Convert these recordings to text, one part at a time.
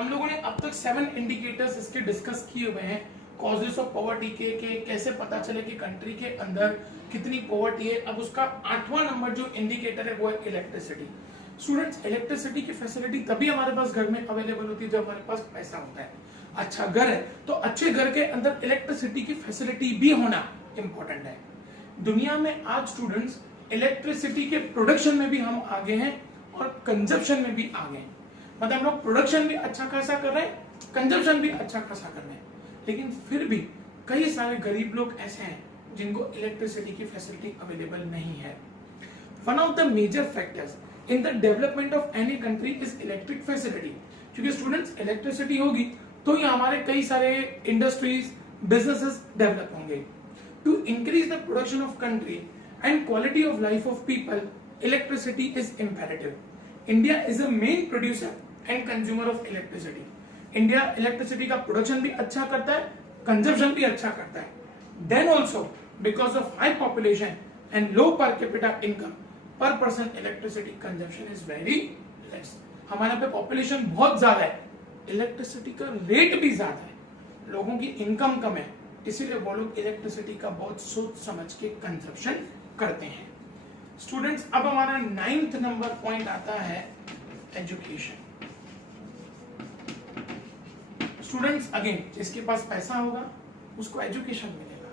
हम लोगों ने अब तक 7 इंडिकेटर्स इसके डिस्कस किए हुए हैं कॉजेस ऑफ पॉवर्टी के कैसे पता चले कि कंट्री के अंदर कितनी पॉवर्टी है। अब उसका 8वां नंबर जो इंडिकेटर है वो है इलेक्ट्रिसिटी। स्टूडेंट्स, इलेक्ट्रिसिटी की फैसिलिटी तभी हमारे पास घर में अवेलेबल होती है जब हमारे पास पैसा होता है। अच्छा घर है तो अच्छे घर के अंदर इलेक्ट्रिसिटी की फैसिलिटी भी होना इंपॉर्टेंट है। दुनिया में आज स्टूडेंट्स इलेक्ट्रिसिटी के प्रोडक्शन में भी हम आगे हैं और कंजप्शन में भी आगे हैं। मतलब हम लोग प्रोडक्शन भी अच्छा खासा कर रहे हैं, कंजप्शन भी अच्छा खासा कर रहे हैं, लेकिन फिर भी कई सारे गरीब लोग ऐसे हैं जिनको इलेक्ट्रिसिटी की फैसिलिटी अवेलेबल नहीं है। One of the major factors in the development of any country is electric facility. क्योंकि स्टूडेंट्स इलेक्ट्रिसिटी होगी तो ही हमारे कई सारे इंडस्ट्रीज बिजनेसेस डेवलप होंगे। To increase the production of country and quality of life of people, electricity is imperative. India is a main producer and consumer of electricity. India electricity का production भी अच्छा करता है, consumption भी अच्छा करता है। Then also because of high population and low per capita income, per person electricity consumption is very less. हमारे पे population बहुत ज्यादा है, electricity का rate भी ज्यादा है, लोगों की income कम है, इसीलिए वो लोग इलेक्ट्रिसिटी का बहुत सोच समझ के कंजप्शन करते हैं। स्टूडेंट्स, अब हमारा 9th नंबर पॉइंट आता है एजुकेशन। स्टूडेंट्स, अगेन जिसके पास पैसा होगा उसको एजुकेशन मिलेगा।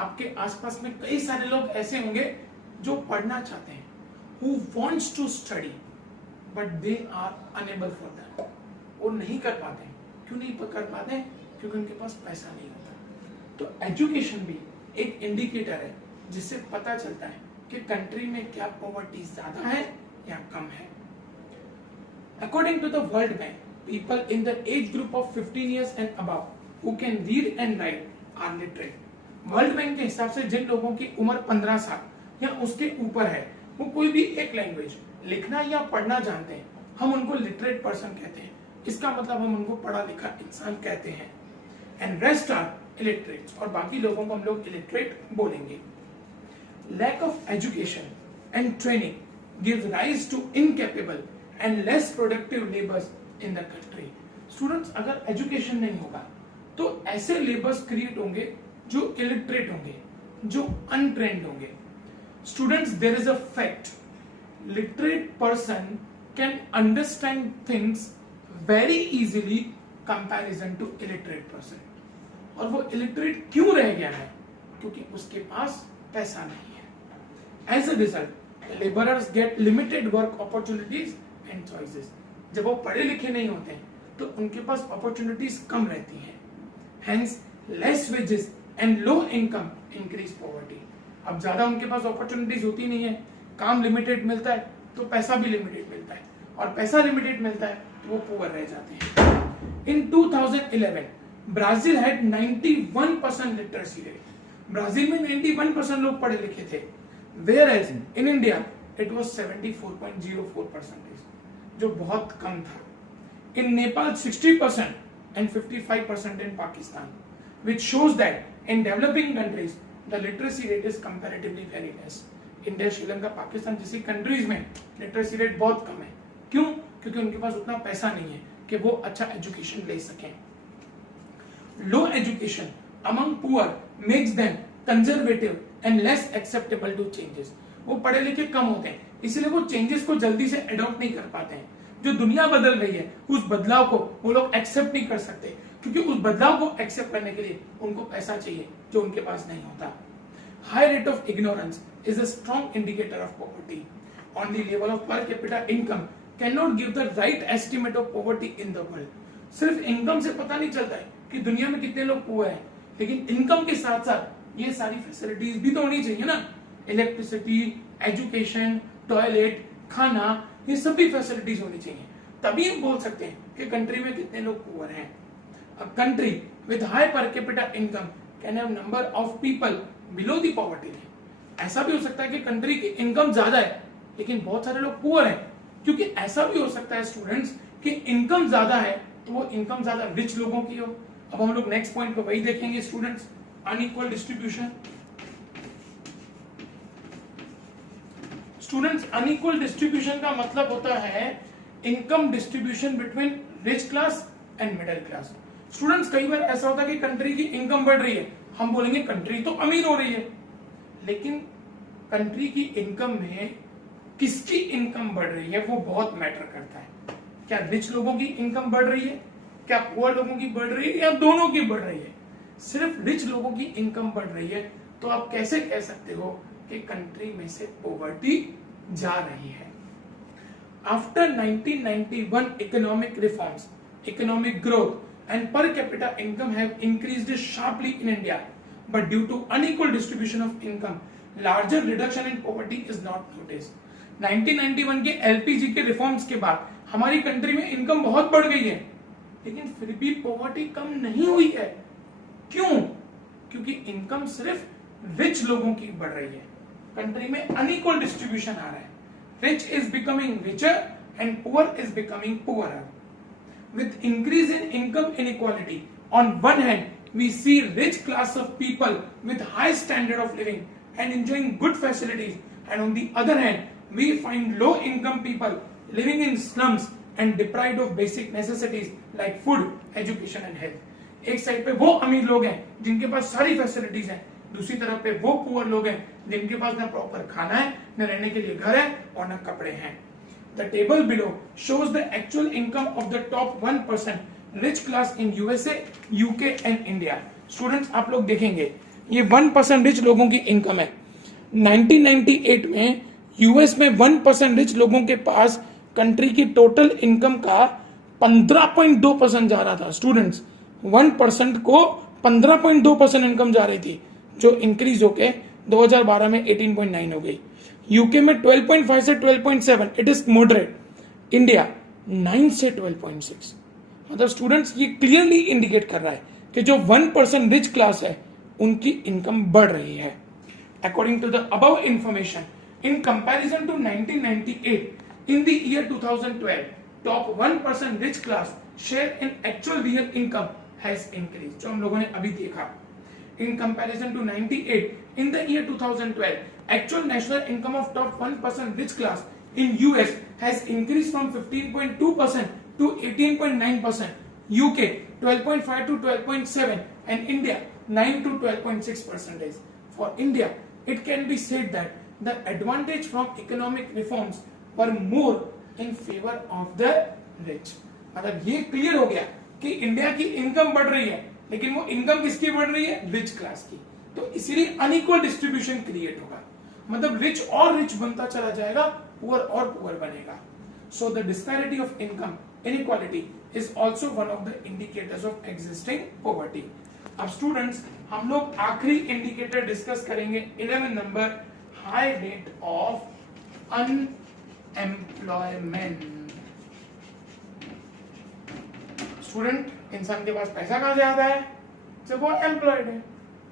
आपके आसपास में कई सारे लोग ऐसे होंगे जो पढ़ना चाहते हैं, who wants to study but they are unable for that। वो नहीं कर पाते। क्यों नहीं कर पाते? क्योंकि उनके पास पैसा नहीं होता। तो एजुकेशन भी एक इंडिकेटर है जिससे पता चलता है कि कंट्री में क्या पॉवर्टी ज्यादा है या कम है। According to the World Bank, people in the age group of 15 years and above who can read and write are literate. World Bank के हिसाब से जिन लोगों की उम्र 15 साल या उसके ऊपर है, वो कोई भी एक लैंग्वेज लिखना या पढ़ना जानते हैं, हम उनको लिटरेट पर्सन कहते हैं। इसका मतलब हम उनको पढ़ा लिखा इंसान कहते हैं। एंड रेस्ट आर इलिटरेट्स, और बाकी लोगों को हम लोग इलिटरेट बोलेंगे। Lack of education and training gives rise to incapable and less productive laborers in the country. Students, अगर education नहीं होगा तो ऐसे laborers create होंगे जो illiterate होंगे, जो untrained होंगे। Students, there is a fact, literate person can understand things very easily comparison to illiterate person। और वो illiterate क्यों रह गया है? क्योंकि उसके पास पैसा नहीं है। As a result, laborers get limited work opportunities and choices। जब वो पढ़े लिखे नहीं होते हैं तो उनके पास opportunities कम रहती हैं। Hence, less wages and low income increase poverty। अब ज्यादा उनके पास opportunities होती नहीं है, काम limited मिलता है तो पैसा भी limited मिलता है, और पैसा limited मिलता है तो वो poor रह जाते हैं। In 2011, Brazil had 91% literacy rate। Brazil में 91% लोग पढ़े लिखे थे, whereas in India it was 74.04%, जो बहुत कम था। In Nepal 60% and 55% in Pakistan, which shows that in developing countries the literacy rate is comparatively very less। India, Sri Lanka, Pakistan जैसी कंट्रीज में लिटरेसी रेट बहुत कम है। क्यों? क्योंकि उनके पास उतना पैसा नहीं है कि वो अच्छा एजुकेशन ले सकें। लो education among poor makes them conservative and less acceptable to changes। वो पढ़े लिखे कम होते हैं, इसलिए वो चेंजेस को जल्दी से अडॉप्ट नहीं कर पाते हैं। जो दुनिया बदल रही है उस बदलाव को वो लोग एक्सेप्ट नहीं कर सकते, क्योंकि उस बदलाव को एक्सेप्ट करने के लिए उनको पैसा चाहिए जो उनके पास नहीं होता। High rate of ignorance is a strong indicator of poverty. On the level of पर capita income can not give the right estimate of poverty in the world. सिर्फ इनकम से पता नहीं चलता है कि दुनिया में कितने लोग पुअर हैं, लेकिन इनकम के साथ साथ ये सारी फैसिलिटीज भी तो होनी चाहिए ना। इलेक्ट्रिसिटी, एजुकेशन, टॉयलेट, खाना, ये सभी फैसिलिटीज होनी चाहिए, तभी हम बोल सकते हैं कि कंट्री में कितने लोग पुअर हैं। अ कंट्री विद हाई पर capita income can have number of people below the poverty line. ऐसा भी हो सकता है कि कंट्री की इनकम ज्यादा है लेकिन बहुत सारे लोग पुअर हैं, क्योंकि ऐसा भी हो सकता है स्टूडेंट्स कि इनकम ज्यादा है तो वो इनकम ज्यादा रिच लोगों की हो। अब हम लोग नेक्स्ट पॉइंट पे वही देखेंगे students, unequal distribution. Students, unequal distribution का मतलब होता है income distribution between rich class and middle class. Students, कई बार ऐसा होता है कि कंट्री की इनकम बढ़ रही है, हम बोलेंगे कंट्री तो अमीर हो रही है, लेकिन कंट्री की इनकम में किसकी इनकम बढ़ रही है वो बहुत मैटर करता है। क्या रिच लोगों की इनकम बढ़ रही है, क्या पुअर लोगों की बढ़ रही है, या दोनों की बढ़ रही है? सिर्फ रिच लोगों की इनकम बढ़ रही है तो आप कैसे कह सकते हो कि कंट्री में से पॉवर्टी जा रही है? After 1991 economic reforms, economic growth and per capita income have increased sharply in India, but due to unequal distribution of income larger reduction in poverty is not noticed. 1991 के एलपीजी के reforms के बाद हमारी country में income बहुत बढ़ गई है, लेकिन फिर भी पॉवर्टी कम नहीं हुई है। क्यों? क्योंकि इनकम सिर्फ रिच लोगों की बढ़ रही है, कंट्री में अनइक्वल डिस्ट्रीब्यूशन आ रहा है। Rich is becoming richer and poor is becoming poorer. With increase in income inequality, on one hand, we see rich class of people with high standard of living and enjoying good facilities, and on the other hand, we find low income people living in slums and deprived of basic necessities like food, education and health. एक side पे वो अमीर लोग हैं जिनके पास सारी facilities हैं, दूसरी तरफ पे वो पुअर लोग हैं जिनके पास ना प्रॉपर खाना है, न रहने के लिए घर है और न कपड़े हैं। The table below shows the actual income of the top 1% rich class in USA, UK and India. Students, आप लोग देखेंगे ये 1% रिच लोगों की इनकम है। 1998 में यूएस में 1% रिच लोगों के पास कंट्री की टोटल इनकम का 15.2% जा रहा था। स्टूडेंट्स, 1% को 15.2% इनकम जा रही थी, जो इंक्रीज होके 2012 में 18.9 हो गई। यूके में 12.5 से 12.7, इट इज मॉडरेट। इंडिया 9 से 12.6। मतलब स्टूडेंट्स, ये क्लियरली इंडिकेट कर रहा है कि जो 1% रिच क्लास है उनकी इनकम बढ़ रही है। According to the above information, in comparison to 1998, in the year 2012, top 1% rich class share in actual real income has increase, जो हम लोगों ने अभी देखा। In comparison to 98, in the year 2012, actual national income of top 1% rich class in US has increased from 15.2% to 18.9%, UK 12.5 to 12.7, and India 9 to 12.6%. For India, it can be said that the advantage from economic reforms were more in favor of the rich. मतलब ये clear हो गया कि India की income बढ़ रही है, लेकिन वो इनकम किसकी बढ़ रही है? रिच क्लास की। तो इसीलिए अनइक्वल डिस्ट्रीब्यूशन क्रिएट होगा, मतलब रिच और रिच बनता चला जाएगा, पुअर और पुअर बनेगा। So the disparity of income inequality is also one of the indicators of existing poverty. अब स्टूडेंट्स, हम लोग आखिरी इंडिकेटर डिस्कस करेंगे, 11 number, high rate of unemployment. Student, इंसान के पास पैसा कहां से आता है? जब वो एम्प्लॉयड है।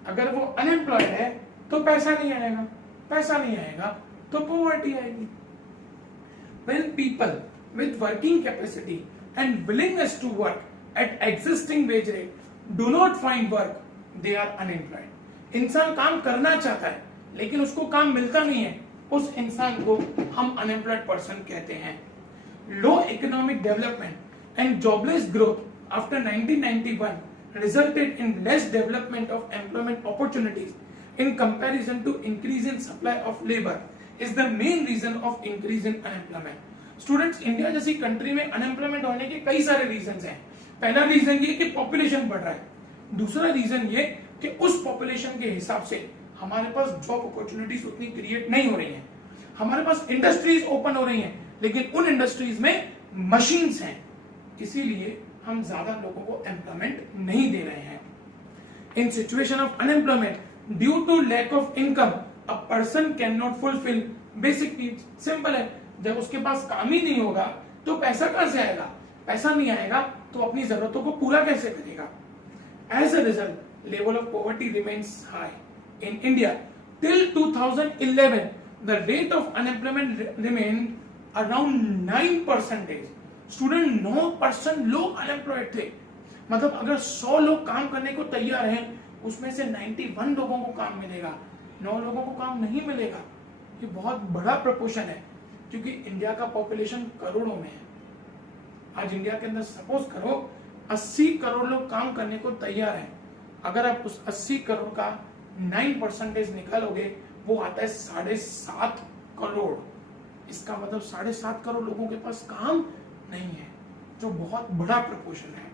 अगर वो अनएम्प्लॉयड है तो पैसा नहीं आएगा, पैसा नहीं आएगा तो पॉवर्टी आएगी। When people with working capacity and willingness to work at existing wage rate do not find work, they are unemployed. इंसान काम करना चाहता है लेकिन उसको काम मिलता नहीं है, उस इंसान को हम अनएम्प्लॉयड पर्सन कहते हैं। Low economic development and jobless growth after 1991 resulted in less development of employment opportunities in comparison to increase in supply of labor is the main reason of increase in unemployment. Students, India जैसी country में unemployment होने के कई सारे reasons हैं। पहला reason ये कि पॉपुलेशन बढ़ रहा है, दूसरा रीजन ये कि उस पॉपुलेशन के हिसाब से हमारे पास जॉब अपॉर्चुनिटीज उतनी क्रिएट नहीं हो रही हैं। हमारे पास इंडस्ट्रीज ओपन हो रही हैं, लेकिन उन इंडस्ट्रीज में मशीन्स हैं, इसीलिए हम ज्यादा लोगों को एम्प्लॉयमेंट नहीं दे रहे हैं। In situation of unemployment due to lack of income, a person can not fulfil basic needs. Simple है, जब उसके पास काम ही नहीं होगा तो पैसा कहां से आएगा? पैसा नहीं आएगा तो अपनी जरूरतों को पूरा कैसे करेगा? As a result, level of poverty remains high in India. Till 2011 the rate of unemployment remain around 9%। Student, 9% लोग अनएम्प्लॉयड थे। मतलब अगर 100 लोग काम करने को तैयार हैं, उसमें से 91 लोगों को काम मिलेगा, 9 लोगों को काम नहीं मिलेगा। ये बहुत बड़ा प्रपोर्शन है, क्योंकि इंडिया का पॉपुलेशन करोड़ों में है। आज इंडिया के अंदर सपोज करो 80 करोड़ लोग काम करने को तैयार हैं, अगर आप उस 80 करोड़ का 9% निकालोगे वो आता है 7.5 करोड़। इसका मतलब 7.5 करोड़ लोगों के पास काम नहीं है, जो बहुत बड़ा प्रपोर्शन है।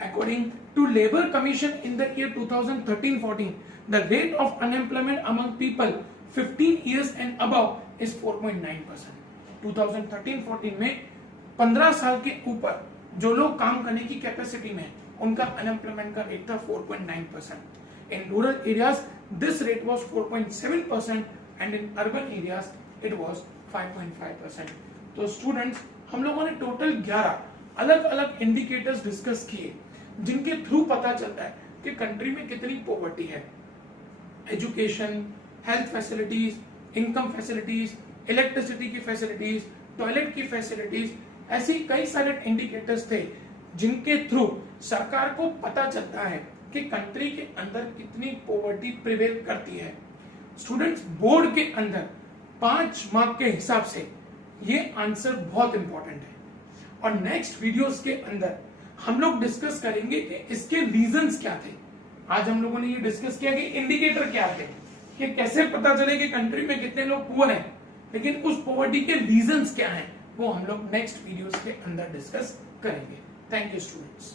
According to Labour Commission in the year 2013-14, the rate of unemployment among people 15 years and above is 4.9%. 2013-14 में 15 साल के ऊपर जो लोग काम करने की कैपेसिटी में उनका अनएम्प्लॉयमेंट का रेट था 4.9%. In rural areas, this rate was 4.7% and in urban areas it was 5.5%. तो स्टूडेंट्स, हम लोगों ने टोटल 11 अलग अलग इंडिकेटर्स डिस्कस किए जिनके थ्रू पता चलता है कि कंट्री में कितनी पॉवर्टी है। Education, health facilities, income facilities, electricity की फैसिलिटीज, टॉयलेट की फैसिलिटीज, ऐसी कई सारे इंडिकेटर्स थे जिनके थ्रू सरकार को पता चलता है कि कंट्री के अंदर कितनी पॉवर्टी प्रिवेल करती है। स्टूडेंट्स, बोर्ड के अंदर 5 मार्क के हिसाब से ये आंसर बहुत इंपॉर्टेंट है और नेक्स्ट वीडियोस के अंदर हम लोग डिस्कस करेंगे कि इसके रीजंस क्या थे। आज हम लोगों ने ये डिस्कस किया कि इंडिकेटर क्या थे, कि कैसे पता चले कि कंट्री में कितने लोग पुअर हैं, लेकिन उस पॉवर्टी के रीजंस क्या हैं वो हम लोग नेक्स्ट वीडियोस के अंदर डिस्कस करेंगे। Thank you students.